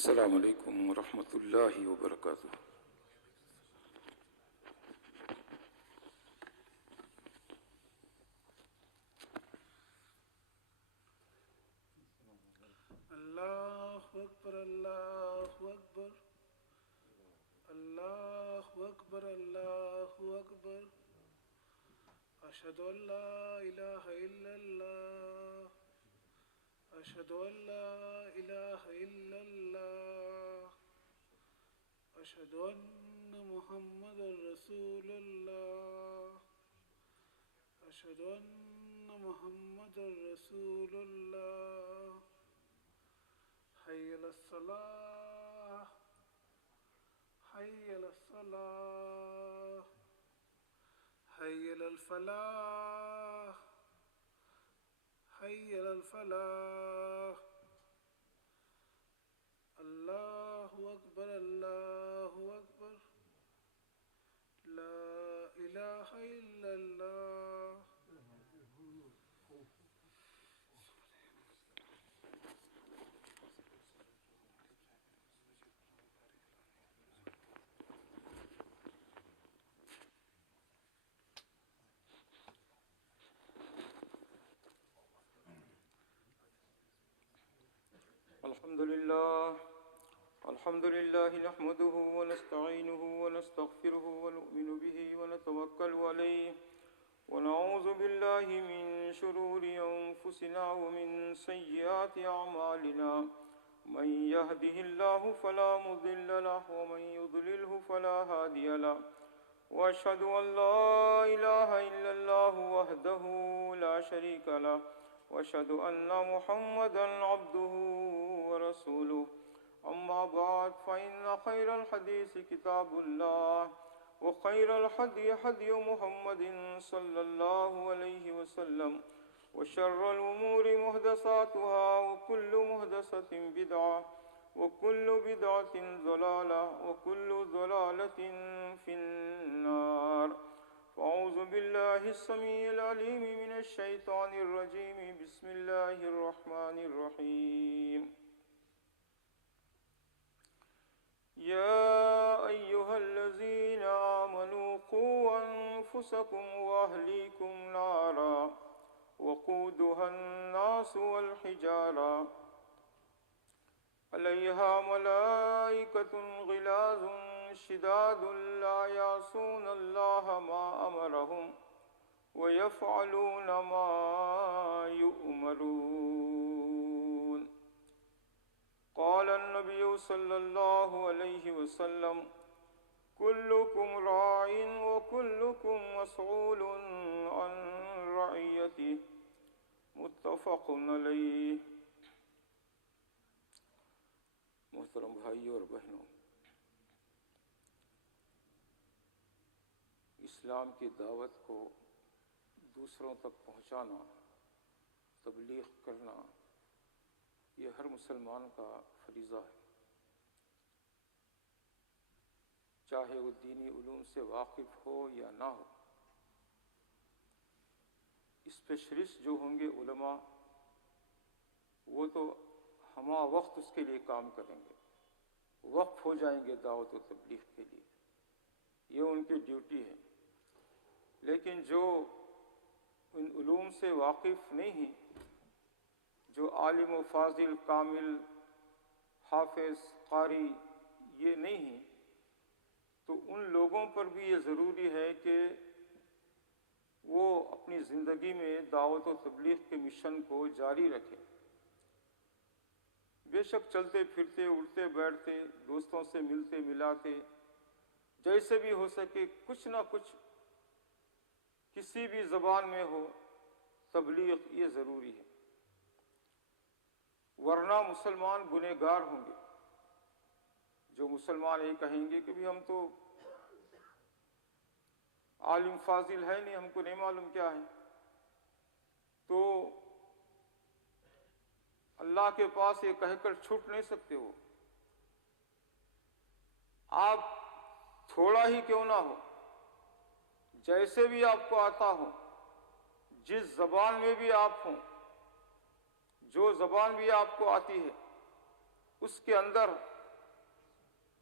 السلام علیکم ورحمۃ اللہ وبرکاتہ۔ اللہ اکبر اللہ اکبر اللہ اکبر اللہ اکبر اشہد ان لا الہ الا اللہ اشہد ان لا الہ الا اللہ اشہد ان محمد رسول اللہ اشہد ان محمد رسول اللہ حی علی الصلاۃ حی علی الصلاۃ حی علی الفلاح حی علی الفلاح اللہ اکبر اللہ اکبر لا الہ الا اللہ۔ الحمد لله نحمده ونستعينه ونستغفره ونؤمن به ونتوكل عليه ونعوذ بالله من شرور أنفسنا ومن سيئات أعمالنا من يهده الله فلا مضل له ومن يضلله فلا هادي له وأشهد أن لا إله إلا الله وحده لا شريك له وأشهد أن محمدا عبده ورسوله أما بعد فإن خير الحديث كتاب الله وخير الهدي هدي محمد صلى الله عليه وسلم وشر الأمور محدثاتها وكل محدثة بدعة وكل بدعة ضلالة وكل ضلالة في النار۔ فأعوذ بالله السميع العليم من الشيطان الرجيم بسم الله الرحمن الرحيم۔ يا أيها الذين آمنوا قوا أنفسكم وأهليكم نارا وقودها الناس والحجارة عليها ملائكة غلاظ شداد لا يعصون الله ما أمرهم ويفعلون ما يؤمرون۔ قال النبي صلى الله عليه وسلم كلكم راع وكلكم مسؤول عن رعيته متفق علیہ۔ محترم بھائیوں اور بہنوں، اسلام کی دعوت کو دوسروں تک پہنچانا، تبلیغ کرنا، یہ ہر مسلمان کا فریضہ ہے، چاہے وہ دینی علوم سے واقف ہو یا نہ ہو۔ اسپیشلسٹ جو ہوں گے علماء، وہ تو ہمہ وقت اس کے لیے کام کریں گے، وقف ہو جائیں گے دعوت و تبلیغ کے لیے، یہ ان کی ڈیوٹی ہے۔ لیکن جو ان علوم سے واقف نہیں ہیں، جو عالم و فاضل کامل حافظ قاری یہ نہیں ہیں، تو ان لوگوں پر بھی یہ ضروری ہے کہ وہ اپنی زندگی میں دعوت و تبلیغ کے مشن کو جاری رکھیں۔ بے شک چلتے پھرتے اٹھتے بیٹھتے دوستوں سے ملتے ملاتے جیسے بھی ہو سکے کچھ نہ کچھ کسی بھی زبان میں ہو تبلیغ یہ ضروری ہے، ورنہ مسلمان گنہگار ہوں گے۔ جو مسلمان یہ کہیں گے کہ بھی ہم تو عالم فاضل ہے نہیں، ہم کو نہیں معلوم کیا ہے، تو اللہ کے پاس یہ کہہ کر چھوٹ نہیں سکتے ہو۔ آپ تھوڑا ہی کیوں نہ ہو، جیسے بھی آپ کو آتا ہو، جس زبان میں بھی آپ ہوں، جو زبان بھی آپ کو آتی ہے، اس کے اندر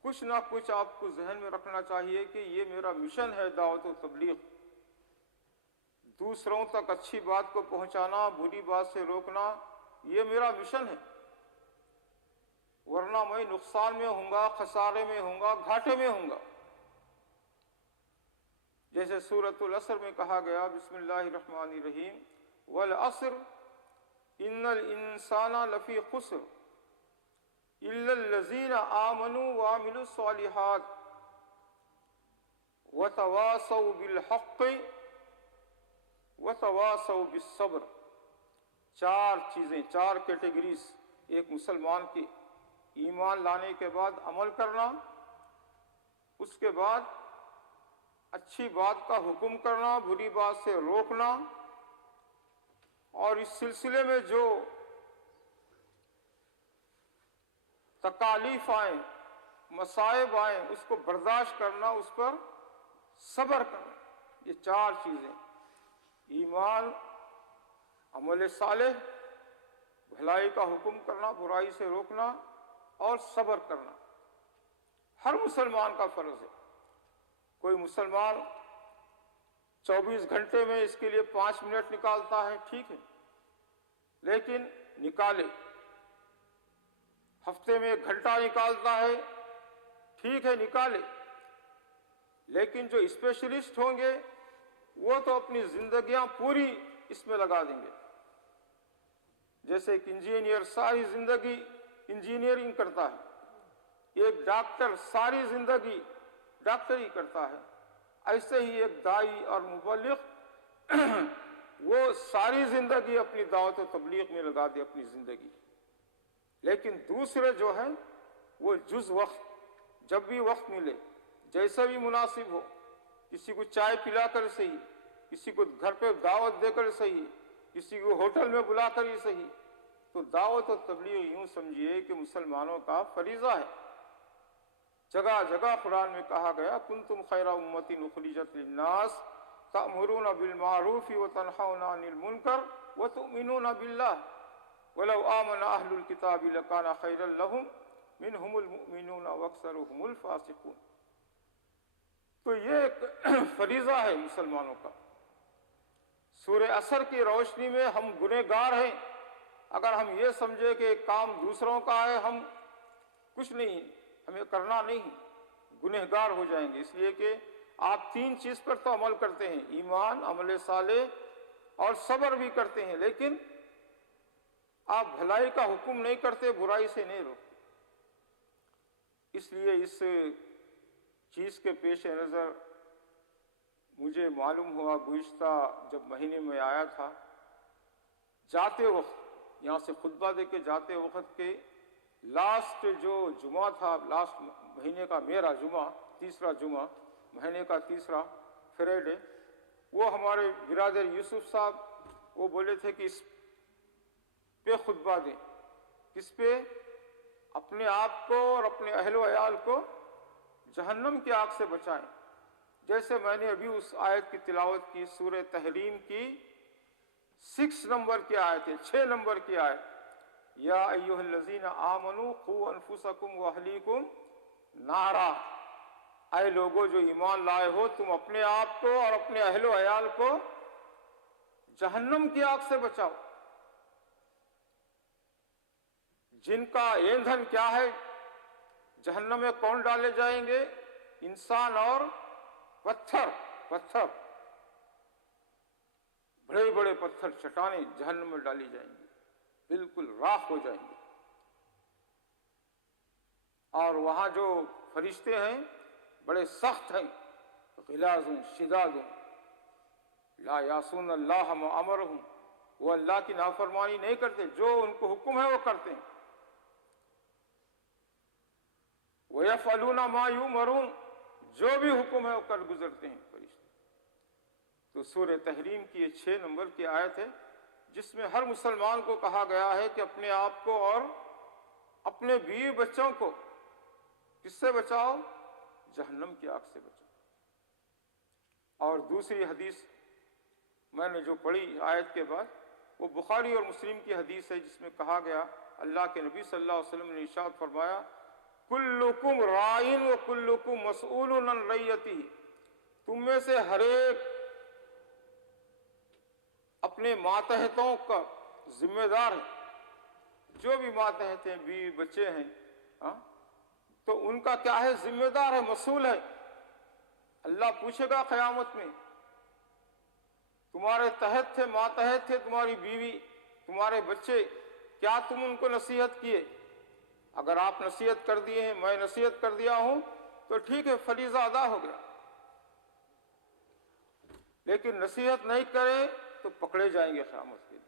کچھ نہ کچھ آپ کو ذہن میں رکھنا چاہیے کہ یہ میرا مشن ہے، دعوت و تبلیغ، دوسروں تک اچھی بات کو پہنچانا، بری بات سے روکنا، یہ میرا مشن ہے، ورنہ میں نقصان میں ہوں گا، خسارے میں ہوں گا، گھاٹے میں ہوں گا۔ جیسے سورۃ العصر میں کہا گیا، بسم اللہ الرحمن الرحیم، والعصر ان الانسان لفی خسر الا الذین آمنوا وعملوا الصالحات وتواصوا بالحق وتواصوا بالصبر۔ چار چیزیں، چار کیٹیگریز ایک مسلمان کی: ایمان لانے کے بعد عمل کرنا، اس کے بعد اچھی بات کا حکم کرنا، بری بات سے روکنا، اور اس سلسلے میں جو تکالیف آئیں، مصائب آئیں، اس کو برداشت کرنا، اس پر صبر کرنا۔ یہ چار چیزیں: ایمان، عمل صالح، بھلائی کا حکم کرنا، برائی سے روکنا، اور صبر کرنا، ہر مسلمان کا فرض ہے۔ کوئی مسلمان 24 گھنٹے میں اس کے لیے 5 منٹ نکالتا ہے، ٹھیک ہے، لیکن نکالے۔ ہفتے میں 1 گھنٹہ نکالتا ہے، ٹھیک ہے، نکالے۔ لیکن جو اسپیشلسٹ ہوں گے وہ تو اپنی زندگیاں پوری اس میں لگا دیں گے۔ جیسے ایک انجینئر ساری زندگی انجینئرنگ کرتا ہے، ایک ڈاکٹر ساری زندگی ڈاکٹری کرتا ہے، ایسے ہی ایک داعی اور مبلغ وہ ساری زندگی اپنی دعوت و تبلیغ میں لگا دے اپنی زندگی۔ لیکن دوسرے جو ہیں وہ جز وقت، جب بھی وقت ملے، جیسا بھی مناسب ہو، کسی کو چائے پلا کر صحیح، کسی کو گھر پہ دعوت دے کر صحیح، کسی کو ہوٹل میں بلا کر ہی صحیح، تو دعوت و تبلیغ یوں سمجھیے کہ مسلمانوں کا فریضہ ہے۔ جگہ جگہ قرآن میں کہا گیا، کنتم خیر امۃ اخرجت للناس تأمرون بالمعروف وتنہون عن المنکر وتؤمنون باللہ ولو آمن اہل الکتاب لکان خیرا لہم منہم المؤمنون واکثرهم الفاسقون۔ تو یہ ایک فریضہ ہے مسلمانوں کا۔ سورہ عصر کی روشنی میں ہم گنہگار ہیں۔ اگر ہم یہ سمجھے کہ کام دوسروں کا ہے، ہم کچھ نہیں، ہمیں کرنا نہیں، گنہگار ہو جائیں گے۔ اس لیے کہ آپ 3 چیز پر تو عمل کرتے ہیں، ایمان، عمل صالح اور صبر بھی کرتے ہیں، لیکن آپ بھلائی کا حکم نہیں کرتے، برائی سے نہیں روکتے۔ اس لیے اس چیز کے پیش نظر مجھے معلوم ہوا گزشتہ جب مہینے میں آیا تھا، جاتے وقت یہاں سے خطبہ دے کے جاتے وقت کے لاسٹ جو جمعہ تھا، لاسٹ مہینے کا میرا جمعہ، تیسرا جمعہ، مہینے کا تیسرا فرائیڈے، وہ ہمارے برادر یوسف صاحب وہ بولے تھے کہ اس پہ خطبہ دیں، کس پہ؟ اپنے آپ کو اور اپنے اہل و عیال کو جہنم کی آگ سے بچائیں۔ جیسے میں نے ابھی اس آیت کی تلاوت کی، سورہ تحریم کی 6 نمبر کی آیت ہے، 6 نمبر کی آیت، یا ایھا الذین آمنوا قوا انفسکم واہلیکم نارا، اے لوگو جو ایمان لائے ہو، تم اپنے آپ کو اور اپنے اہل و عیال کو جہنم کی آگ سے بچاؤ۔ جن کا ایندھن کیا ہے، جہنم میں کون ڈالے جائیں گے؟ انسان اور پتھر، بڑے بڑے پتھر، چٹانیں جہنم میں ڈالی جائیں گی، بالکل راکھ ہو جائیں گے۔ اور وہاں جو فرشتے ہیں بڑے سخت ہیں، غلاظ شداد لا یعصون اللہ ما امرہم، وہ اللہ کی نافرمانی نہیں کرتے، جو ان کو حکم ہے وہ کرتے ہیں۔ وَيَفْعَلُونَ مَا يُؤْمَرُونَ، جو بھی حکم ہے وہ کر گزرتے ہیں فرشتے۔ تو سورہ تحریم کی یہ 6 نمبر کی آیت ہے، جس میں ہر مسلمان کو کہا گیا ہے کہ اپنے آپ کو اور اپنے بیوی بچوں کو کس سے بچاؤ؟ جہنم کی آگ سے بچاؤ۔ اور دوسری حدیث میں نے جو پڑھی آیت کے بعد، وہ بخاری اور مسلم کی حدیث ہے، جس میں کہا گیا اللہ کے نبی صلی اللہ علیہ وسلم نے ارشاد فرمایا کلکم رائن و کلکم مسئول عن رعیتہ، تم میں سے ہر ایک اپنے ماتحتوں کا ذمہ دار ہے، جو بھی ماتحت ہیں، بیوی بچے ہیں، تو ان کا کیا ہے؟ ذمہ دار ہے، مسئول ہے۔ اللہ پوچھے گا قیامت میں، تمہارے تحت تھے، ماتحت تھے، تمہاری بیوی، تمہارے بچے، کیا تم ان کو نصیحت کیے؟ اگر آپ نصیحت کر دیے ہیں، میں نصیحت کر دیا ہوں تو ٹھیک ہے، فریضہ ادا ہو گیا، لیکن نصیحت نہیں کریں تو پکڑے جائیں گے قیامت کے دن۔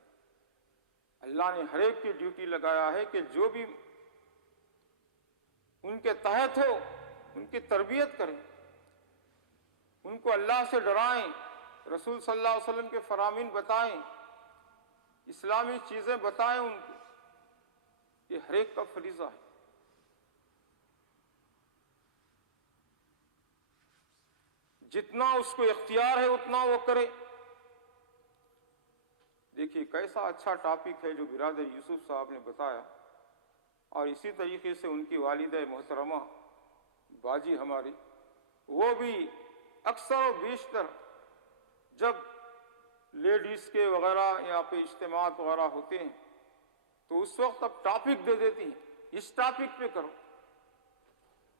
اللہ نے ہر ایک کی ڈیوٹی لگایا ہے کہ جو بھی ان کے تحت ہو ان کی تربیت کریں، ان کو اللہ سے ڈرائیں، رسول صلی اللہ علیہ وسلم کے فرامین بتائیں، اسلامی چیزیں بتائیں ان کو، یہ ہر ایک کا فریضہ ہے۔ جتنا اس کو اختیار ہے اتنا وہ کرے۔ دیکھیے کیسا اچھا ٹاپک ہے جو برادر یوسف صاحب نے بتایا، اور اسی طریقے سے ان کی والدہ محترمہ باجی ہماری، وہ بھی اکثر و بیشتر جب لیڈیز کے وغیرہ یہاں پہ اجتماعات وغیرہ ہوتے ہیں تو اس وقت اب ٹاپک دے دیتی ہیں، اس ٹاپک پہ کرو۔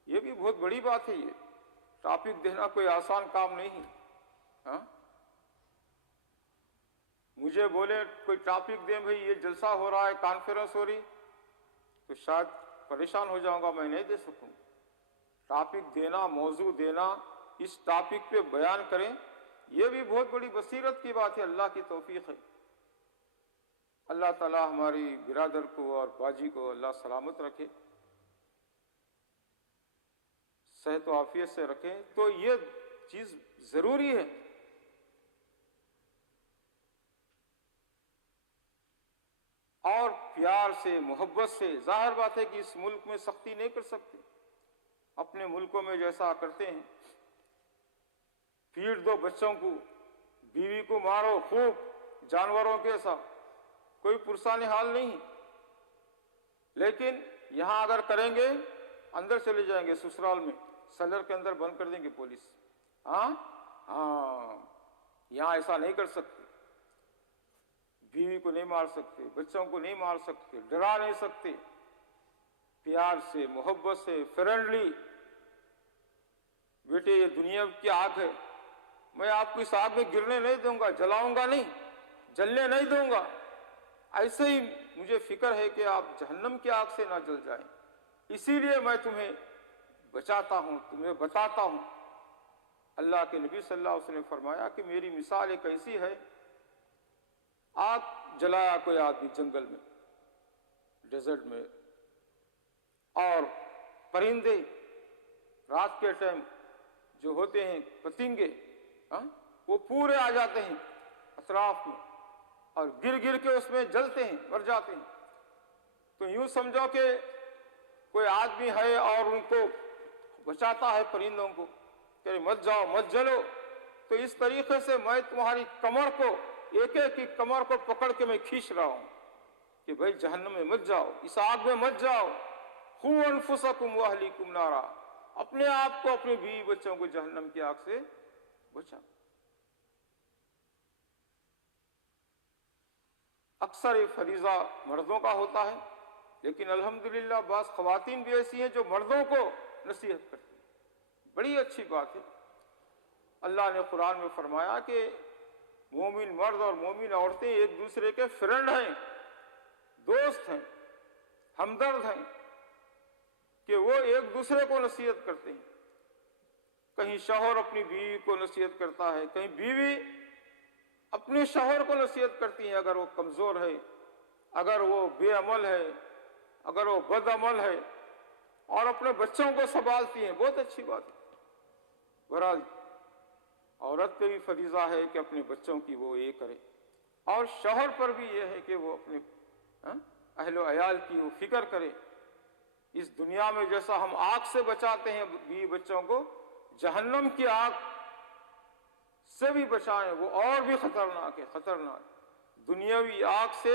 یہ بھی بہت بڑی بات ہے، یہ ٹاپک دینا کوئی آسان کام نہیں ہے۔ مجھے بولے کوئی ٹاپک دیں بھئی، یہ جلسہ ہو رہا ہے، کانفرنس ہو رہی، تو شاید پریشان ہو جاؤں گا، میں نہیں دے سکوں۔ ٹاپک دینا، موضوع دینا، اس ٹاپک پہ بیان کریں، یہ بھی بہت بڑی بصیرت کی بات ہے، اللہ کی توفیق ہے۔ اللہ تعالی ہماری برادر کو اور باجی کو اللہ سلامت رکھے، صحت و عافیت سے رکھے۔ تو یہ چیز ضروری ہے۔ اور پیار سے، محبت سے، ظاہر بات ہے کہ اس ملک میں سختی نہیں کر سکتے، اپنے ملکوں میں جیسا کرتے ہیں، پیٹ دو بچوں کو، بیوی کو مارو خوب جانوروں کے ساتھ، کوئی پرسان حال نہیں۔ لیکن یہاں اگر کریں گے اندر چلے جائیں گے، سسرال میں سیلر کے اندر بند کر دیں گے پولیس۔ یہاں ایسا نہیں کر سکتے، بیوی کو نہیں مار سکتے، بچوں کو نہیں مار سکتے، ڈرا نہیں سکتے۔ پیار سے، محبت سے، فرینڈلی، بیٹے یہ دنیا کی آگ ہے، میں آپ کو اس آگ میں گرنے نہیں دوں گا، جلاؤں گا نہیں، جلنے نہیں دوں گا۔ ایسے ہی مجھے فکر ہے کہ آپ جہنم کی آگ سے نہ جل جائیں، اسی لیے میں تمہیں بچاتا ہوں، تمہیں بتاتا ہوں۔ اللہ کے نبی صلی اللہ علیہ وسلم نے فرمایا کہ میری مثال ایک ایسی ہے، آگ جلایا کوئی آدمی جنگل میں، ڈیزرٹ میں، اور پرندے رات کے ٹائم جو ہوتے ہیں پتنگے، وہ پورے آ جاتے ہیں اطراف میں اور گر گر کے اس میں جلتے ہیں، مر جاتے ہیں۔ تو یوں سمجھو کہ کوئی آدمی ہے اور ان کو بچاتا ہے پرندوں کو کہ مت جاؤ، مت جلو۔ تو اس طریقے سے میں تمہاری کمر کو، ایک ایک کی کمر کو پکڑ کے میں کھینچ رہا ہوں کہ بھائی جہنم میں مت جاؤ، اس آگ میں مت جاؤ۔ قوا انفسکم واہلیکم نارا، اپنے آپ کو، اپنے بیوی بچوں کو جہنم کی آگ سے بچاؤ۔ اکثر یہ فریضہ مردوں کا ہوتا ہے، لیکن الحمدللہ بعض خواتین بھی ایسی ہیں جو مردوں کو نصیحت کرتی ہیں، بڑی اچھی بات ہے۔ اللہ نے قرآن میں فرمایا کہ مومن مرد اور مومن عورتیں ایک دوسرے کے فرینڈ ہیں، دوست ہیں، ہمدرد ہیں، کہ وہ ایک دوسرے کو نصیحت کرتے ہیں۔ کہیں شوہر اپنی بیوی کو نصیحت کرتا ہے، کہیں بیوی اپنے شوہر کو نصیحت کرتی ہے، اگر وہ کمزور ہے، اگر وہ بے عمل ہے، اگر وہ بد عمل ہے، اور اپنے بچوں کو سنبھالتی ہیں، بہت اچھی بات ہے۔ بہرحال عورت پہ بھی فریضہ ہے کہ اپنے بچوں کی وہ یہ کرے، اور شوہر پر بھی یہ ہے کہ وہ اپنے اہل و عیال کی وہ فکر کرے۔ اس دنیا میں جیسا ہم آگ سے بچاتے ہیں بیوی بچوں کو، جہنم کی آگ سے بھی بچائیں، وہ اور بھی خطرناک ہے، خطرناک۔ دنیاوی آگ سے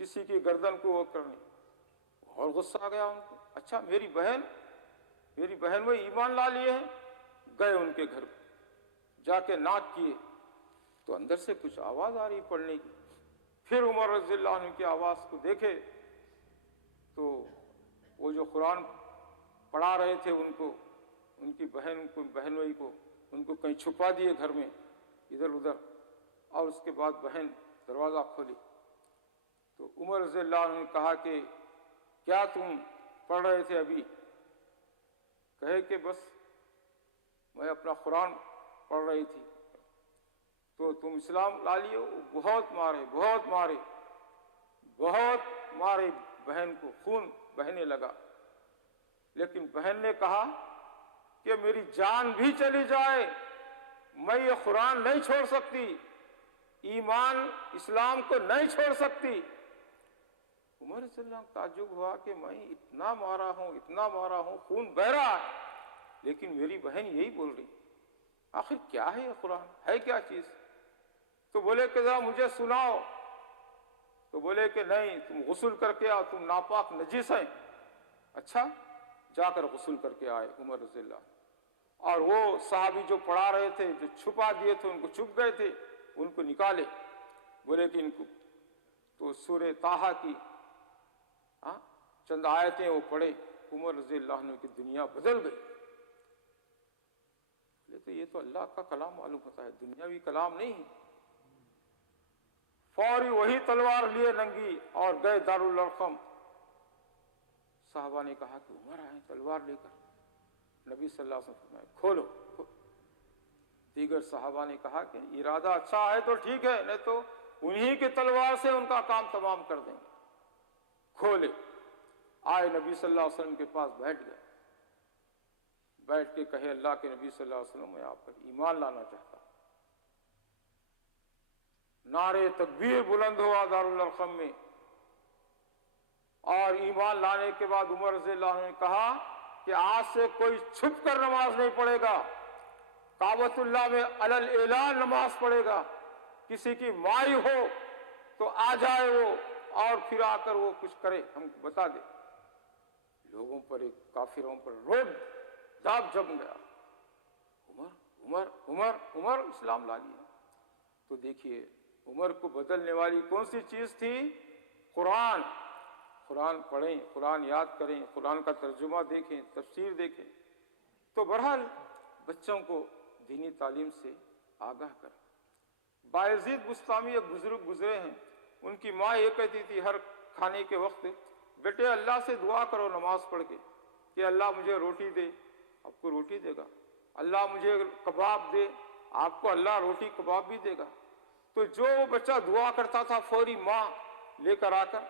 کسی کی گردن کو وہ کرنی. اور غصہ آ گیا ان کو. اچھا میری بہن وہ ایمان لا لیے ہیں. گئے ان کے گھر جا کے ناک کیے تو اندر سے کچھ آواز آ رہی پڑھنے کی. پھر عمر رضی اللہ عنہ کی آواز کو دیکھے تو وہ جو قرآن پڑھا رہے تھے ان کو، ان کی بہنوئی کو ان کو کہیں چھپا دیے گھر میں ادھر ادھر. اور اس کے بعد بہن دروازہ کھولی تو عمر رضی اللہ عنہ نے کہا کہ کیا تم پڑھ رہے تھے ابھی؟ کہے کہ بس میں اپنا قرآن پڑھ رہی تھی. تو تم اسلام لا لیے؟ بہت مارے بہن کو، خون بہنے لگا. لیکن بہن نے کہا کہ میری جان بھی چلی جائے میں یہ قرآن نہیں چھوڑ سکتی، ایمان اسلام کو نہیں چھوڑ سکتی. عمر صلی اللہ عنہ تعجب ہوا کہ میں اتنا مارا ہوں خون بہ رہا ہے لیکن میری بہن یہی بول رہی. آخر کیا ہے یہ قرآن، ہے کیا چیز؟ تو بولے کہ ذرا مجھے سناؤ. تو بولے کہ نہیں تم غسل کر کے آؤ، تم ناپاک نجس ہیں. اچھا جا کر غسل کر کے آئے عمر رضی اللہ. اور وہ صحابی جو پڑھا رہے تھے، جو چھپا دیے تھے، ان کو چھپ گئے تھے، ان کو نکالے. بولے کہ ان کو تو سورہ طٰہٰ کی چند آیتیں وہ پڑھے. عمر رضی اللہ عنہ کی دنیا بدل گئی. تو یہ تو اللہ کا کلام معلوم ہوتا ہے، دنیاوی کلام نہیں ہے. فوری وہی تلوار لیے ننگی اور گئے دارالارقم. صحابہ نے کہا کہ عمر آئے تلوار لے کر. نبی صلی اللہ علیہ وسلم فرمائے کھولو. دیگر صحابہ نے کہا کہ ارادہ اچھا ہے تو ٹھیک ہے، نہیں تو انہی کی تلوار سے ان کا کام تمام کر دیں گے. کھولے. آئے نبی صلی اللہ علیہ وسلم کے پاس بیٹھ گئے. بیٹھ کے کہے اللہ کے نبی صلی اللہ علیہ وسلم میں آپ پر ایمان لانا چاہتا ہوں. نعرے تکبیر بلند ہوا دارالارقم میں. اور ایمان لانے کے بعد عمر رضی اللہ عنہ نے کہا کہ آج سے کوئی چھپ کر نماز نہیں پڑھے گا، کعبۃ اللہ میں علی الاعلان نماز پڑھے گا. کسی کی مائی ہو تو آ جائے وہ اور پھر آ کر وہ کچھ کرے، ہم کو بتا دے. لوگوں پر ایک کافروں پر روب داغ جم گیا. عمر اسلام لا لیا. تو دیکھیے عمر کو بدلنے والی کون سی چیز تھی؟ قرآن پڑھیں، قرآن یاد کریں، قرآن کا ترجمہ دیکھیں، تفسیر دیکھیں. تو بہرحال بچوں کو دینی تعلیم سے آگاہ کریں. بایزید بسطامی ایک بزرگ گزرے ہیں، ان کی ماں یہ کہتی تھی ہر کھانے کے وقت بیٹے اللہ سے دعا کرو نماز پڑھ کے کہ اللہ مجھے روٹی دے، آپ کو روٹی دے گا. اللہ مجھے کباب دے، آپ کو اللہ روٹی کباب بھی دے گا. تو جو وہ بچہ دعا کرتا تھا فوری ماں لے کر آ کر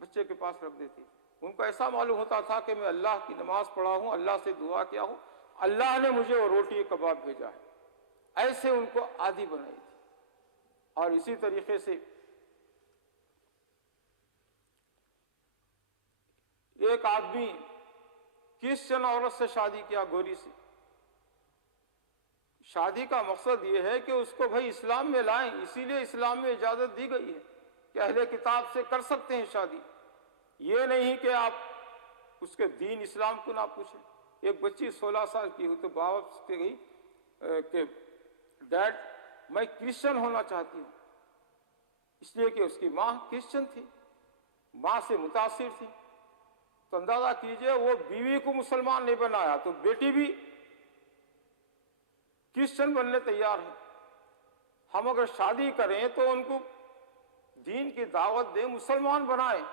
بچے کے پاس رکھ دیتی. ان کو ایسا معلوم ہوتا تھا کہ میں اللہ کی نماز پڑھا ہوں، اللہ سے دعا کیا ہوں، اللہ نے مجھے وہ روٹی کباب بھیجا ہے. ایسے ان کو عادی بنائی تھی. اور اسی طریقے سے ایک آدمی کرسچن عورت سے شادی کیا، گوری سے. شادی کا مقصد یہ ہے کہ اس کو بھائی اسلام میں لائیں، اسی لیے اسلام میں اجازت دی گئی ہے کہ اہل کتاب سے کر سکتے ہیں شادی. یہ نہیں کہ آپ اس کے دین اسلام کو نہ پوچھیں. ایک بچی 16 سال کی ہوئی تو باپ سے گئی کہ ڈیڈ میں کرسچن ہونا چاہتی ہوں، اس لیے کہ اس کی ماں کرسچن تھی، ماں سے متاثر تھی. تو اندازہ کیجئے وہ بیوی کو مسلمان نہیں بنایا تو بیٹی بھی کرسچن بننے تیار ہے. ہم اگر شادی کریں تو ان کو دین کی دعوت دیں، مسلمان بنائیں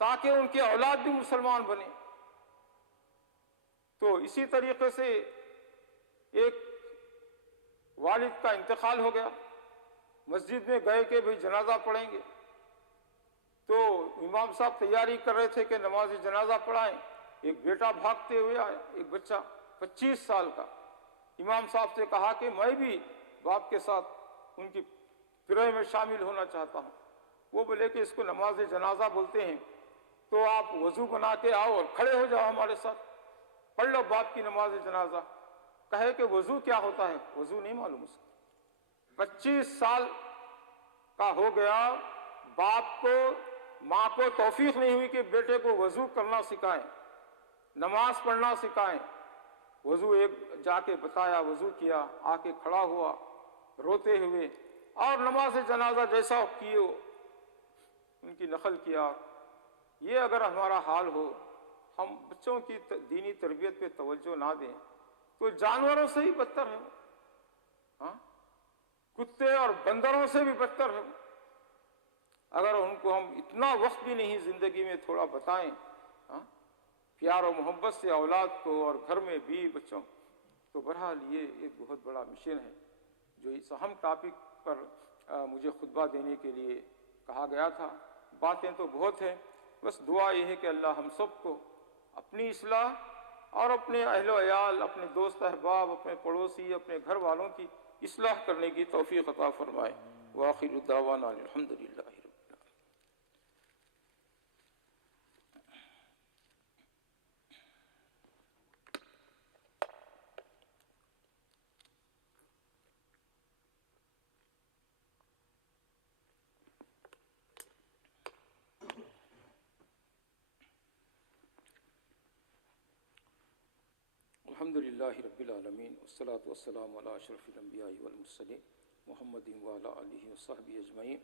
تاکہ ان کی اولاد بھی مسلمان بنے. تو اسی طریقے سے ایک والد کا انتقال ہو گیا، مسجد میں گئے کہ بھئی جنازہ پڑھیں گے. تو امام صاحب تیاری کر رہے تھے کہ نماز جنازہ پڑھائیں. ایک بیٹا بھاگتے ہوئے آیا، ایک بچہ 25 سال کا. امام صاحب سے کہا کہ میں بھی باپ کے ساتھ ان کی فروع میں شامل ہونا چاہتا ہوں. وہ بولے کہ اس کو نماز جنازہ بولتے ہیں، تو آپ وضو بنا کے آؤ اور کھڑے ہو جاؤ ہمارے ساتھ، پڑھ لو باپ کی نماز جنازہ. کہے کہ وضو کیا ہوتا ہے؟ وضو نہیں معلوم اس کو. 25 سال کا ہو گیا، باپ کو ماں کو توفیق نہیں ہوئی کہ بیٹے کو وضو کرنا سکھائیں، نماز پڑھنا سکھائیں، وضو ایک جا کے بتایا، وضو کیا، آ کے کھڑا ہوا روتے ہوئے اور نماز جنازہ جیسا کیے ان کی نقل کیا. یہ اگر ہمارا حال ہو، ہم بچوں کی دینی تربیت پہ توجہ نہ دیں تو جانوروں سے ہی بدتر ہے، ہاں کتے اور بندروں سے بھی بدتر ہے. اگر ان کو ہم اتنا وقت بھی نہیں زندگی میں تھوڑا بتائیں، ہاں پیار و محبت سے اولاد کو اور گھر میں بھی بچوں، تو بہرحال یہ ایک بہت بڑا مشن ہے جو اس اہم ٹاپک پر مجھے خطبہ دینے کے لیے کہا گیا تھا. باتیں تو بہت ہیں، بس دعا یہ ہے کہ اللہ ہم سب کو اپنی اصلاح اور اپنے اہل و عیال، اپنے دوست احباب، اپنے پڑوسی، اپنے گھر والوں کی اصلاح کرنے کی توفیق عطا فرمائے. وآخر دعوانا الحمدللہ. الحمدللہ رب العالمین والصلاة والسلام علی اشرف الانبیاء والمرسلین محمد وعلی آلہ وصحبہ اجمعین.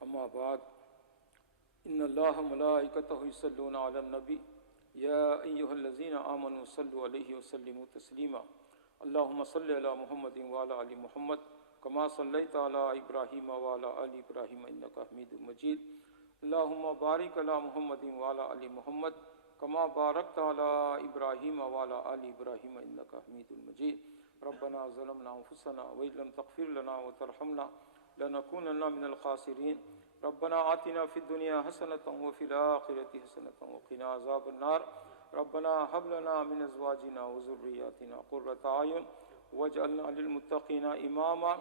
اما بعد، ان اللہ ملائکتہ یصلون علی النبی یا ایہا الذین آمنوا صلوا علیہ وسلموا تسلیما. اللہم صل علی محمد وعلی آل محمد کما صلیت علی ابراہیم وعلی آل ابراہیم انک حمید مجید. اللہم بارک علی محمد وعلی آل محمد کما بارکت علی ابراہیم وعلی آل ابراہیم انک حمید مجید. ربنا ظلمنا انفسنا وان لم تغفر لنا وترحمنا لنکونن من الخاسرین. ربنا آتنا فی الدنیا حسنۃ وفی الآخرۃ حسنۃ وقنا عذاب النار. ربنا هب لنا من ازواجنا وذریاتنا قرۃ اعین واجعلنا للمتقین اماما.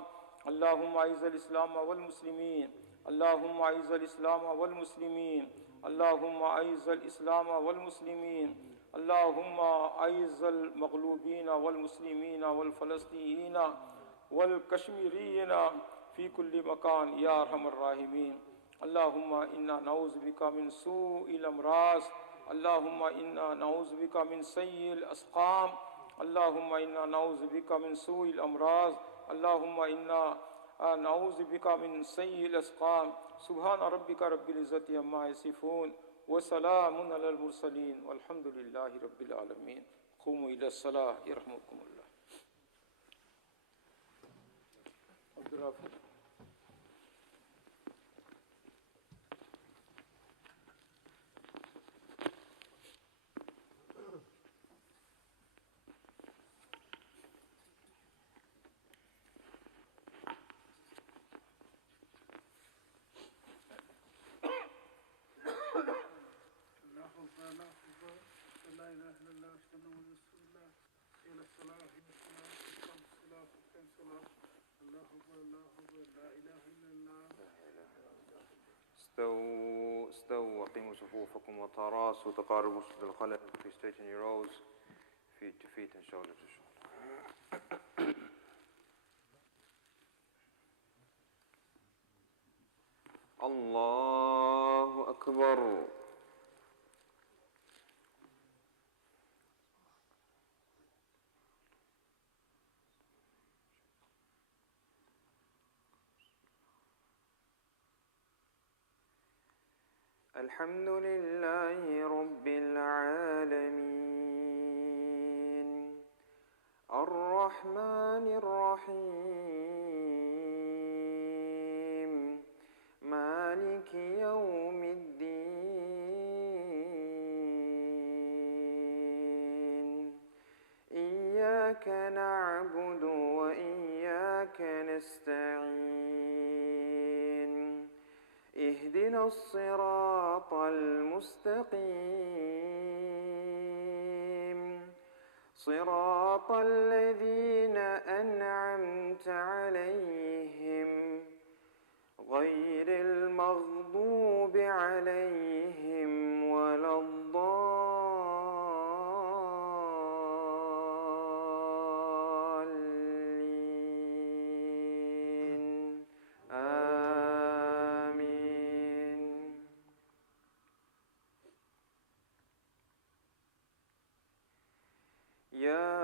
اللهم اعز الاسلام والمسلمین، اللهم اعز الاسلام والمسلمین، اللهم اعز الاسلام والمسلمین، اللهم اعز المغلوبین والمسلمین والفلسطینیین والکشمیریین فی کل مکان یا ارحم الراحمین. اللهم انا نعوذ بک من سوء الامراض، اللهم انا نعوذ بک من سیء الاسقام، اللهم انا نعوذ بک من سوء الامراض، اللهم انا نعوذ بک من سیء الاسقام. سبحان ربک رب العزت عما یصفون وسلام علی المرسلین والحمد للہ رب العالمین. قوموا الی الصلاۃ یرحمکم اللہ. عبدالرافع استووا وقيموا صفوفكم وتراصوا تقاربوا سد الخلل. Please straighten your rows, feet to feet and shoulder to shoulder. Allahu Akbar. الحمد لله رب العالمين الرحمن الرحيم مالك يوم الدين. إياك نعبد وإياك نستعين. اهدنا الصراط المستقيم صراط الذين أنعمت عليهم غير المغضوب عليهم ولا الضالين. آمين. يا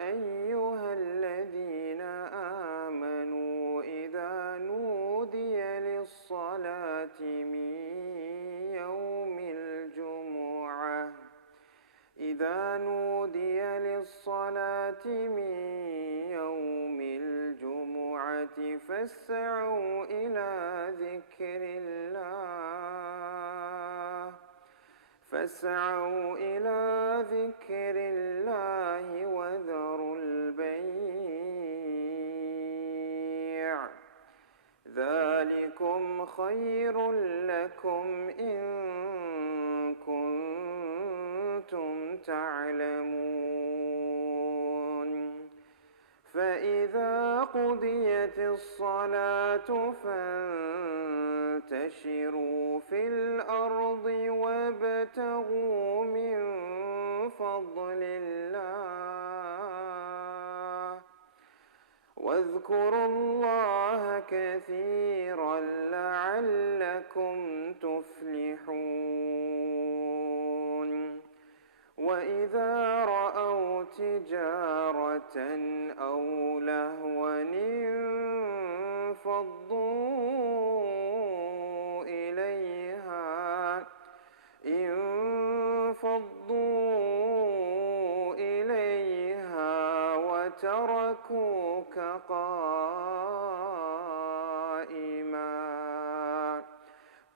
أيها الذين آمنوا إذا نودي للصلاة من يوم الجمعة فاسعوا إلى ذكر الله وذروا البيع ذلكم خير لكم إن كنتم تعلمون فإذا قضيت الصلاة فانتشروا في الأرض وابتغوا من فضل الله واذكروا الله كثيرا لعلكم تفلحون وإذا رأوا تجارة أو لهوا انفضوا إليها وتركوك قائما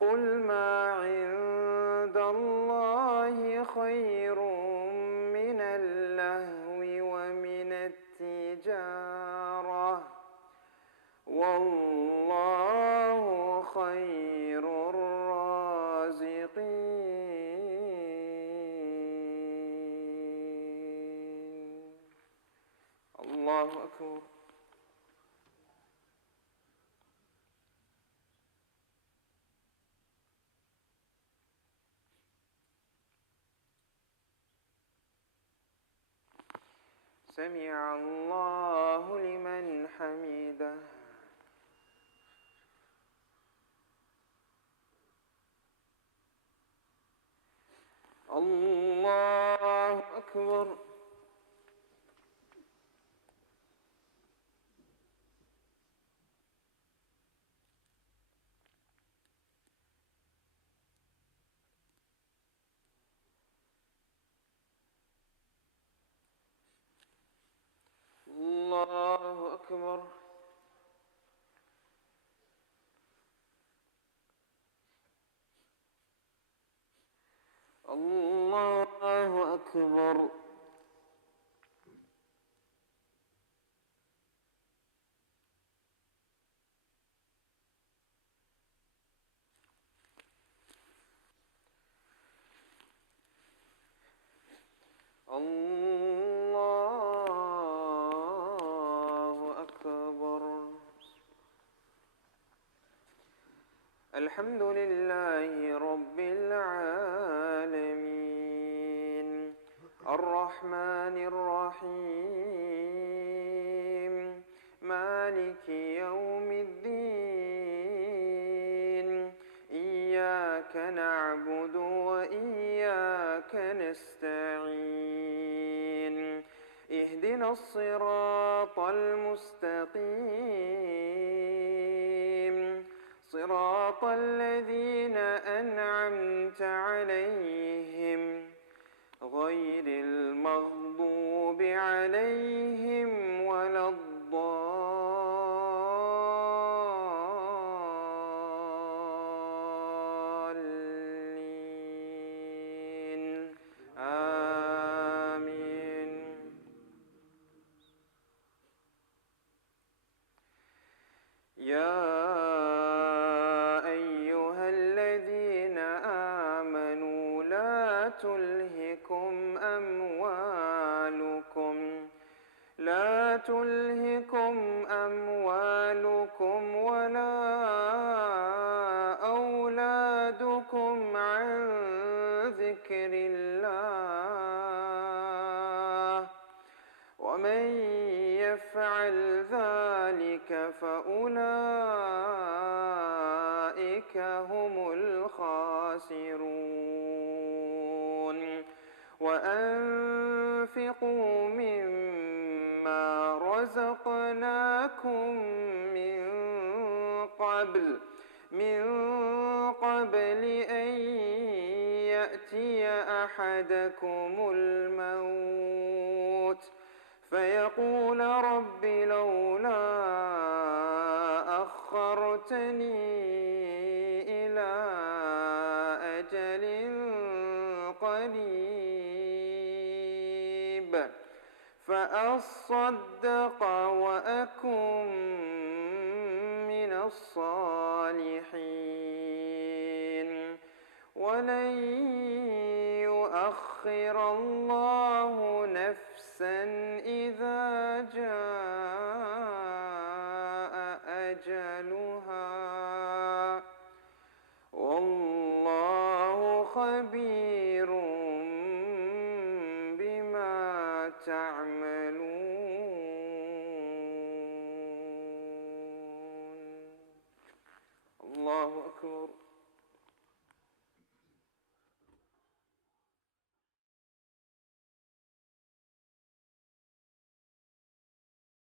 قل ما عند الله خير من اللهو ومن التجارة والله خير الرازقين. الله أكبر. سمع الله لمن حمده. الله أكبر. الله أكبر. الله أكبر. الحمد لله رب العالمين الرحمن الرحيم مالك يوم الدين إياك نعبد وإياك نستعين اهدنا الصراط المستقيم صراط الذين أنعمت عليهم غير المغضوب عليهم ولا الضالين آمين. يا تلهكم أموالكم ولا أولادكم عن ذكر الله ومن يفعل ذلك فأولئك هم الخاسرون. أنفقوا مما رزقناكم من قبل أن يأتي أحدكم الموت فيقول رب لولا أخرتني إلى أجل قريب فأصدق وأكن من الصالحين ولن يؤخر الله نفسا إذا جاء أجلها والله خبير بما تعملون الله أكبر